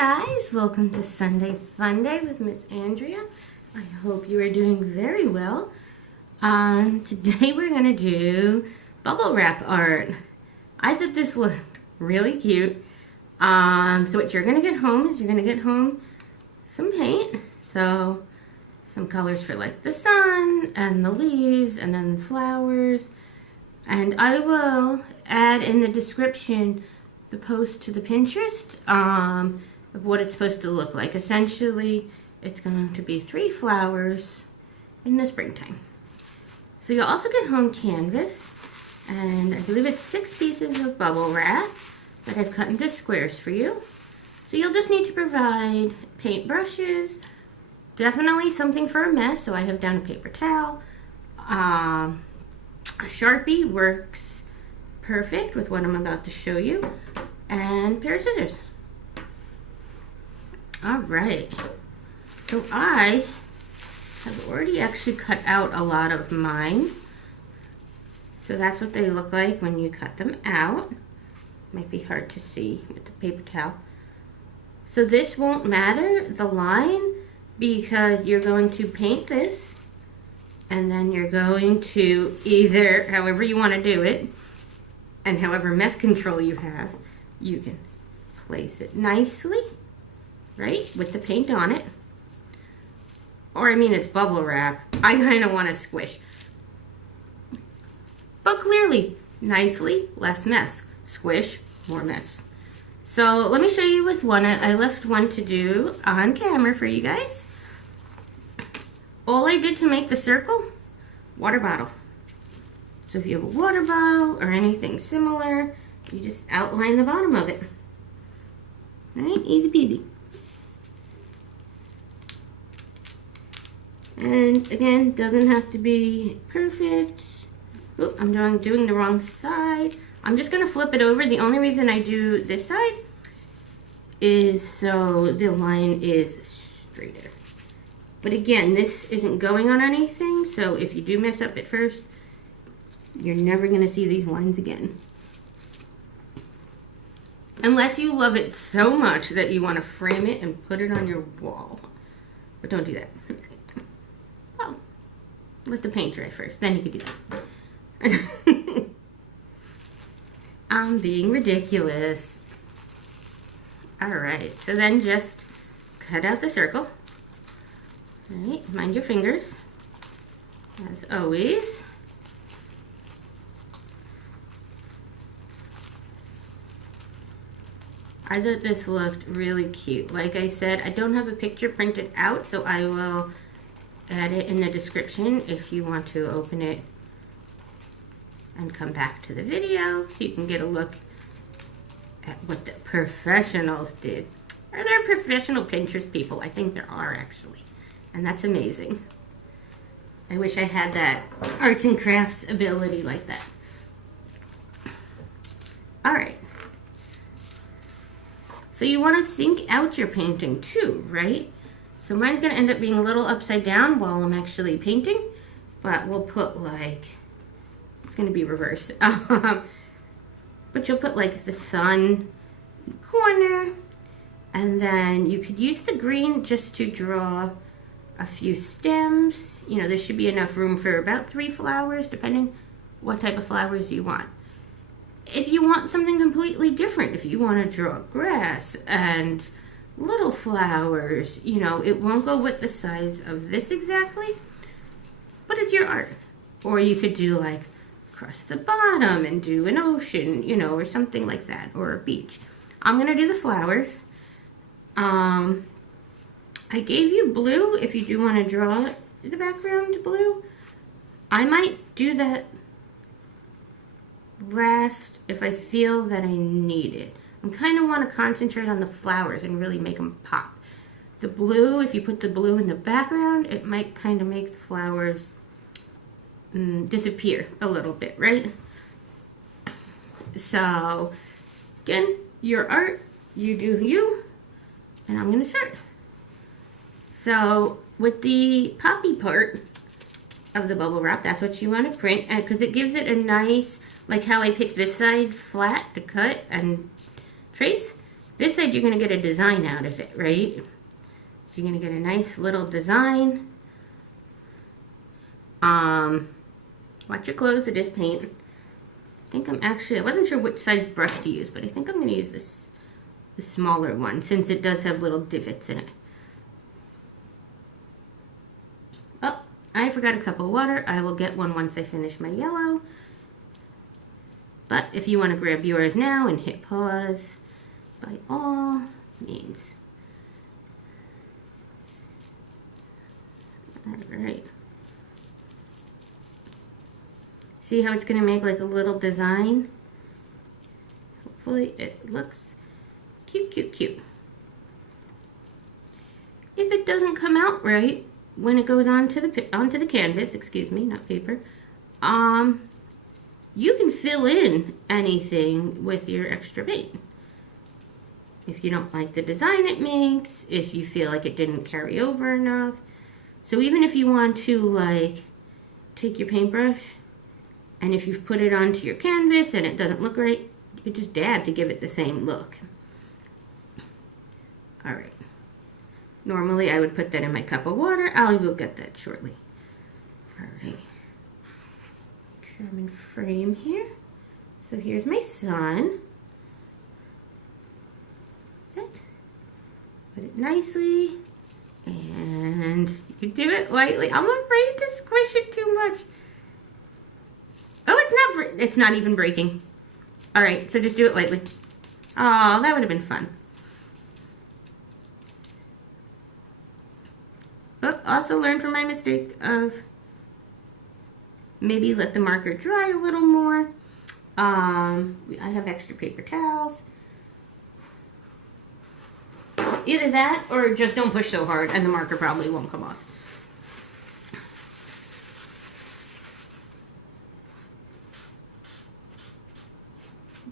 guys, welcome to Sunday Fun Day with Miss Andrea. I hope you are doing very well. Today we're going to do bubble wrap art. I thought this looked really cute. So what you're going to get home is you're going to get home some paint. So some colors for like the sun and the leaves and then the flowers. And I will add in the description the post to the Pinterest of what it's supposed to look like. Essentially, it's going to be 3 flowers in the springtime. So you'll also get home canvas, and I believe it's 6 pieces of bubble wrap that I've cut into squares for you. So you'll just need to provide paint brushes, definitely something for a mess, so I have down a paper towel. A Sharpie works perfect with what I'm about to show you, and a pair of scissors. Alright, so I have already actually cut out a lot of mine. So that's what they look like when you cut them out. Might be hard to see with the paper towel. So this won't matter, the line, because you're going to paint this and then you're going to either, however you want to do it, and however mess control you have, you can place it nicely, right, with the paint on it. Or, I mean, it's bubble wrap. I kind of want to squish. But clearly, nicely, less mess. Squish, more mess. So let me show you with one. I left one to do on camera for you guys. All I did to make the circle, water bottle. So if you have a water bottle or anything similar, you just outline the bottom of it. All right, easy peasy. And again, doesn't have to be perfect. Oop, I'm doing the wrong side. I'm just gonna flip it over. The only reason I do this side is so the line is straighter. But again, this isn't going on anything, so if you do mess up at first, you're never gonna see these lines again. Unless you love it so much that you wanna frame it and put it on your wall. But don't do that. Well, let the paint dry first, then you can do that. I'm being ridiculous. Alright, so then just cut out the circle. Alright, mind your fingers, as always. I thought this looked really cute. Like I said, I don't have a picture printed out, so I will add it in the description if you want to open it and come back to the video so you can get a look at what the professionals did. Are there professional Pinterest people? I think there are, actually. And that's amazing. I wish I had that arts and crafts ability like that. Alright. So you want to think out your painting too, right? So mine's going to end up being a little upside down while I'm actually painting. But we'll put like, it's going to be reversed. But you'll put like the sun in the corner. And then you could use the green just to draw a few stems. You know, there should be enough room for about 3 flowers, depending what type of flowers you want. If you want something completely different, if you want to draw grass and little flowers, you know, it won't go with the size of this exactly, but it's your art. Or you could do like across the bottom and do an ocean, you know, or something like that, or a beach. I'm going to do the flowers. I gave you blue if you do want to draw the background blue. I might do that last if I feel that I need it. I kind of want to concentrate on the flowers and really make them pop. The blue, if you put the blue in the background, it might kind of make the flowers disappear a little bit, right? So, again, your art, you do you, and I'm going to start. So, with the poppy part of the bubble wrap, that's what you want to print, because it gives it a nice, like how I picked this side flat to cut and trace, This side you're going to get a design out of it, right? So you're going to get a nice little design. Watch your clothes, it is paint. I think I wasn't sure which size brush to use, but I think I'm going to use the smaller one since it does have little divots in it. Oh, I forgot a cup of water. I will get one once I finish my yellow. But if you want to grab yours now and hit pause, by all means. All right. See how it's going to make like a little design? Hopefully it looks cute, cute, cute. If it doesn't come out right when it goes onto the canvas, excuse me, not paper, you can fill in anything with your extra paint. If you don't like the design it makes, if you feel like it didn't carry over enough. So even if you want to like take your paintbrush and if you've put it onto your canvas and it doesn't look right, you could just dab to give it the same look. All right. Normally I would put that in my cup of water. I will get that shortly. All right. German frame here. So here's my sun. Set. Put it nicely. And you do it lightly. I'm afraid to squish it too much. Oh, it's not even breaking. All right, so just do it lightly. Oh, that would have been fun. But also learn from my mistake of maybe let the marker dry a little more. I have extra paper towels. Either that or just don't push so hard and the marker probably won't come off.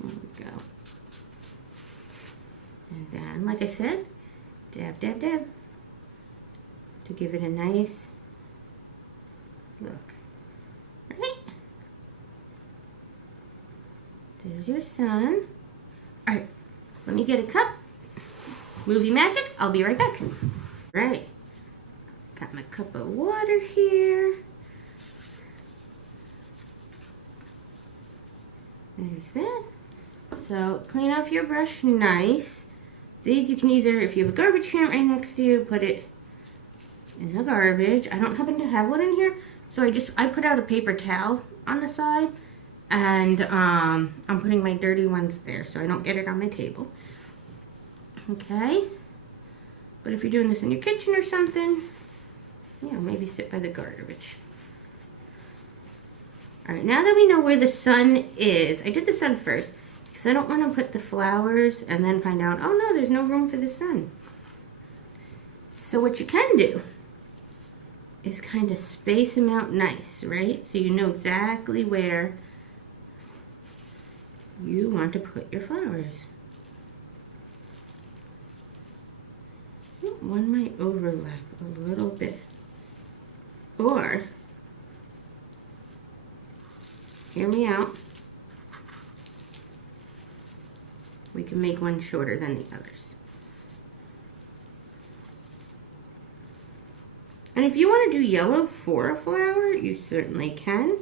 There we go. And then, like I said, dab, dab, dab to give it a nice look. Right? There's your sun. All right, let me get a cup. Movie magic, I'll be right back. Right, got my cup of water here. There's that. So clean off your brush nice. These you can either, if you have a garbage can right next to you, put it in the garbage. I don't happen to have one in here, so I put out a paper towel on the side, and I'm putting my dirty ones there so I don't get it on my table. Okay, but if you're doing this in your kitchen or something, you know, maybe sit by the garbage. All right, now that we know where the sun is, I did the sun first because I don't want to put the flowers and then find out, oh no, there's no room for the sun. So what you can do is kind of space them out nice, right? So you know exactly where you want to put your flowers. One might overlap a little bit. Or, hear me out, we can make one shorter than the others. And if you want to do yellow for a flower, you certainly can.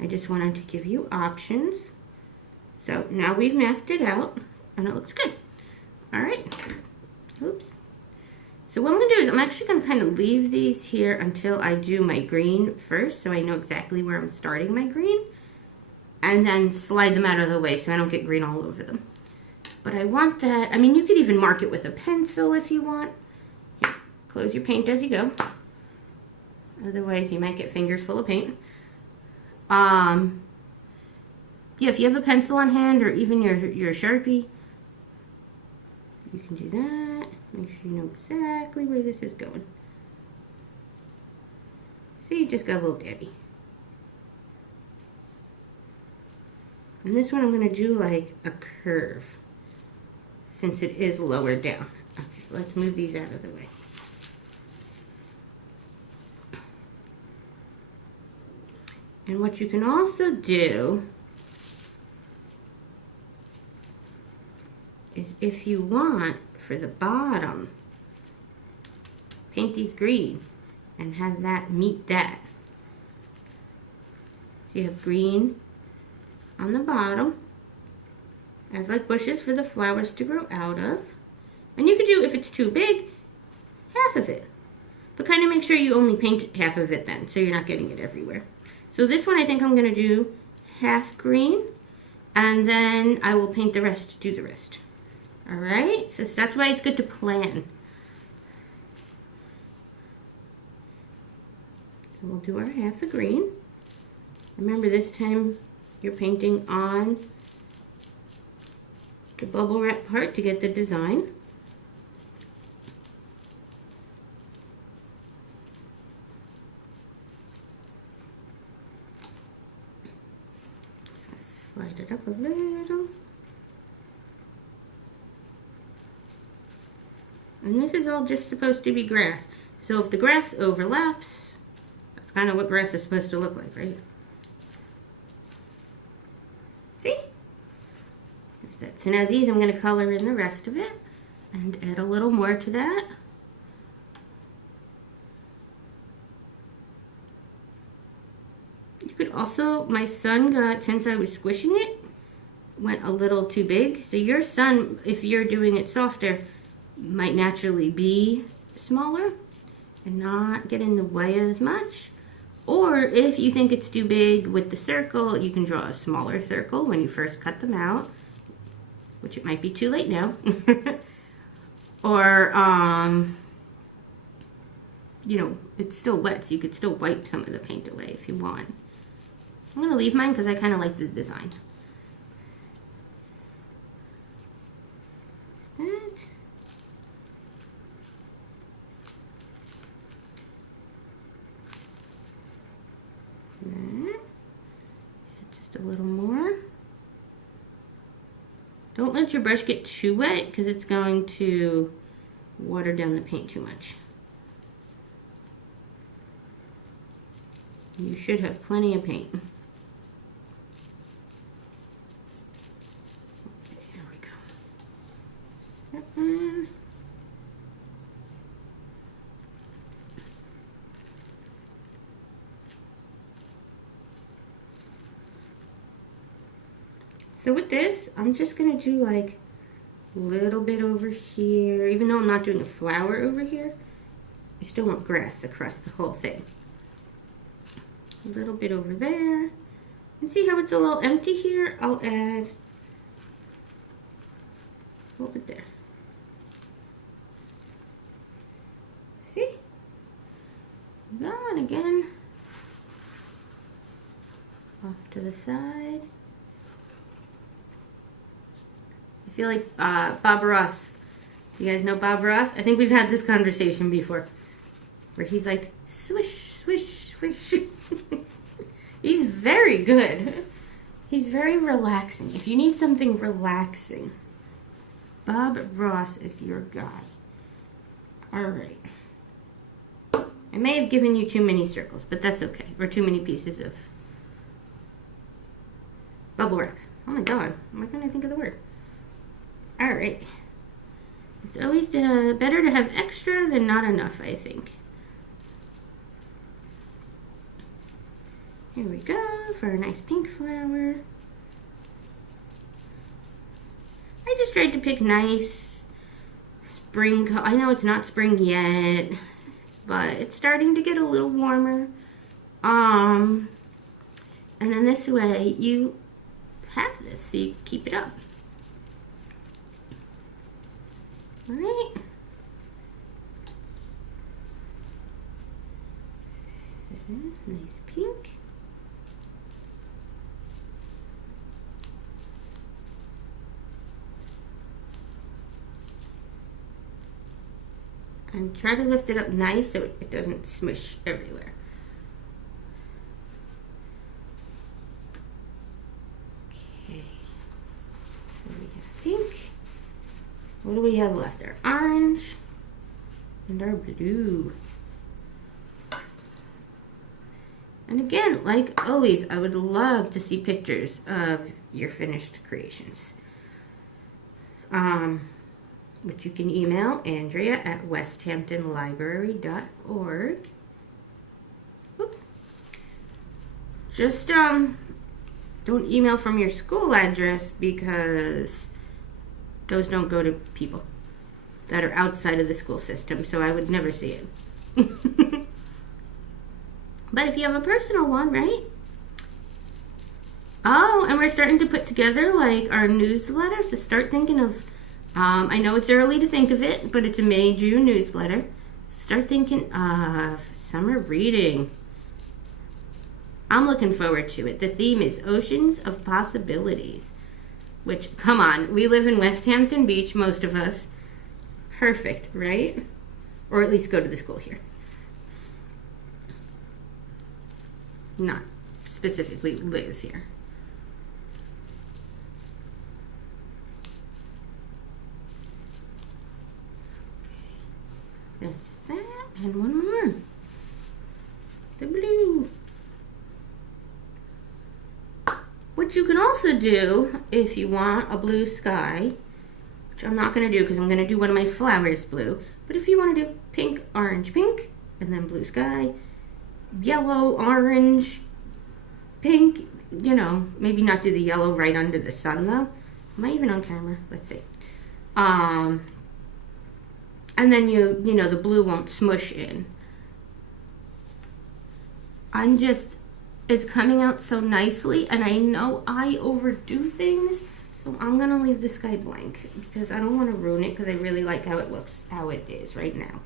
I just wanted to give you options. So now we've mapped it out and it looks good. All right. Oops. So what I'm going to do is I'm actually going to kind of leave these here until I do my green first, so I know exactly where I'm starting my green, and then slide them out of the way so I don't get green all over them. But I want that, I mean, you could even mark it with a pencil if you want. Here, close your paint as you go. Otherwise, you might get fingers full of paint. Yeah, if you have a pencil on hand or even your Sharpie, you can do that. Make sure you know exactly where this is going. So you just got a little dabby. And this one I'm going to do like a curve since it is lower down. Okay, let's move these out of the way. And what you can also do is if you want, for the bottom, paint these green and have that meet that. So you have green on the bottom as like bushes for the flowers to grow out of. And you could do, if it's too big, half of it. But kind of make sure you only paint half of it then, so you're not getting it everywhere. So this one I think I'm going to do half green, and then I will paint the rest to do the rest. Alright, so that's why it's good to plan. So we'll do our half a green. Remember, this time you're painting on the bubble wrap part to get the design. Slide it up a little. And this is all just supposed to be grass. So if the grass overlaps, that's kind of what grass is supposed to look like, right? See? There's that. So now these I'm going to color in the rest of it and add a little more to that. You could also, my son got, since I was squishing it, went a little too big. So your son, if you're doing it softer, might naturally be smaller and not get in the way as much. Or if you think it's too big with the circle, you can draw a smaller circle when you first cut them out, which it might be too late now. Or, you know, it's still wet, so you could still wipe some of the paint away if you want. I'm going to leave mine because I kind of like the design. That. That. Just a little more. Don't let your brush get too wet because it's going to water down the paint too much. You should have plenty of paint. Okay, here we go. That one. So with this, I'm just going to do like a little bit over here. Even though I'm not doing a flower over here, I still want grass across the whole thing. A little bit over there. And see how it's a little empty here? I'll add a little bit there. See? Gone again. Off to the side. I feel like Bob Ross. You guys know Bob Ross? I think we've had this conversation before. Where he's like, swish, swish, swish. He's very good. He's very relaxing. If you need something relaxing, Bob Ross is your guy. Alright. I may have given you too many circles, but that's okay. Or too many pieces of bubble wrap. Oh my god, why can't I think of the word? Alright. It's always better to have extra than not enough, I think. Here we go for a nice pink flower. I just tried to pick nice spring color. I know it's not spring yet, but it's starting to get a little warmer. And then this way you have this, so you keep it up. All right. So, nice pink. And try to lift it up nice so it doesn't smush everywhere. Okay. So we have pink. What do we have left? Our orange and our blue. And again, like always, I would love to see pictures of your finished creations. which you can email Andrea at westhamptonlibrary.org. Oops. Just don't email from your school address, because those don't go to people that are outside of the school system, so I would never see it. But if you have a personal one, right? Oh, and we're starting to put together like our newsletter, so start thinking of, I know it's early to think of it, but it's a May-June newsletter. Start thinking of summer reading. I'm looking forward to it. The theme is Oceans of Possibilities, which, come on, we live in West Hampton Beach, most of us. Perfect, right? Or at least go to the school here. Not specifically live here. There's that, and one more. The blue. What you can also do, if you want a blue sky, which I'm not going to do because I'm going to do one of my flowers blue, but if you want to do pink, orange, pink, and then blue sky, yellow, orange, pink, you know, maybe not do the yellow right under the sun though. Am I even on camera? Let's see. And then you know, the blue won't smush in. It's coming out so nicely, and I know I overdo things, so I'm gonna leave the sky blank because I don't want to ruin it, because I really like how it looks, how it is right now.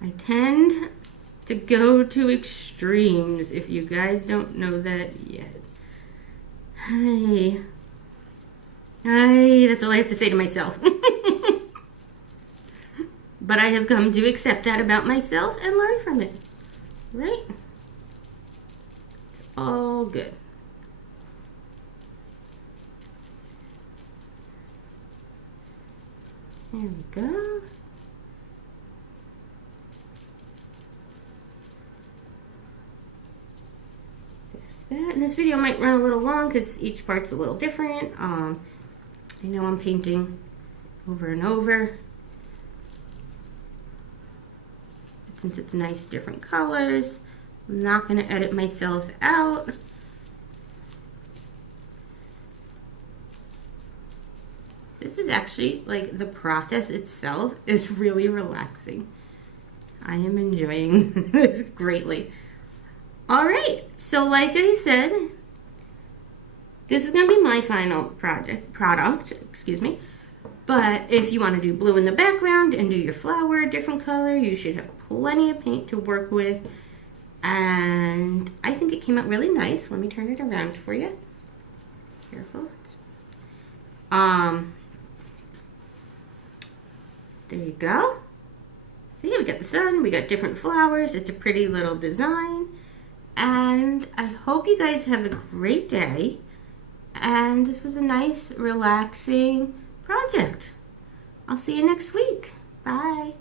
I tend to go to extremes, if you guys don't know that yet. Hey, that's all I have to say to myself. But I have come to accept that about myself and learn from it. Right? It's all good. There we go. There's that. And this video might run a little long because each part's a little different. I know I'm painting over and over. Since it's nice different colors, I'm not going to edit myself out. This is actually, like, the process itself is really relaxing. I am enjoying this greatly. Alright, so like I said, this is going to be my final product, excuse me. But if you want to do blue in the background and do your flower a different color, you should have plenty of paint to work with. And I think it came out really nice. Let me turn it around for you. Careful. There you go. So yeah, we got the sun, we got different flowers. It's a pretty little design. And I hope you guys have a great day. And this was a nice, relaxing project. I'll see you next week. Bye.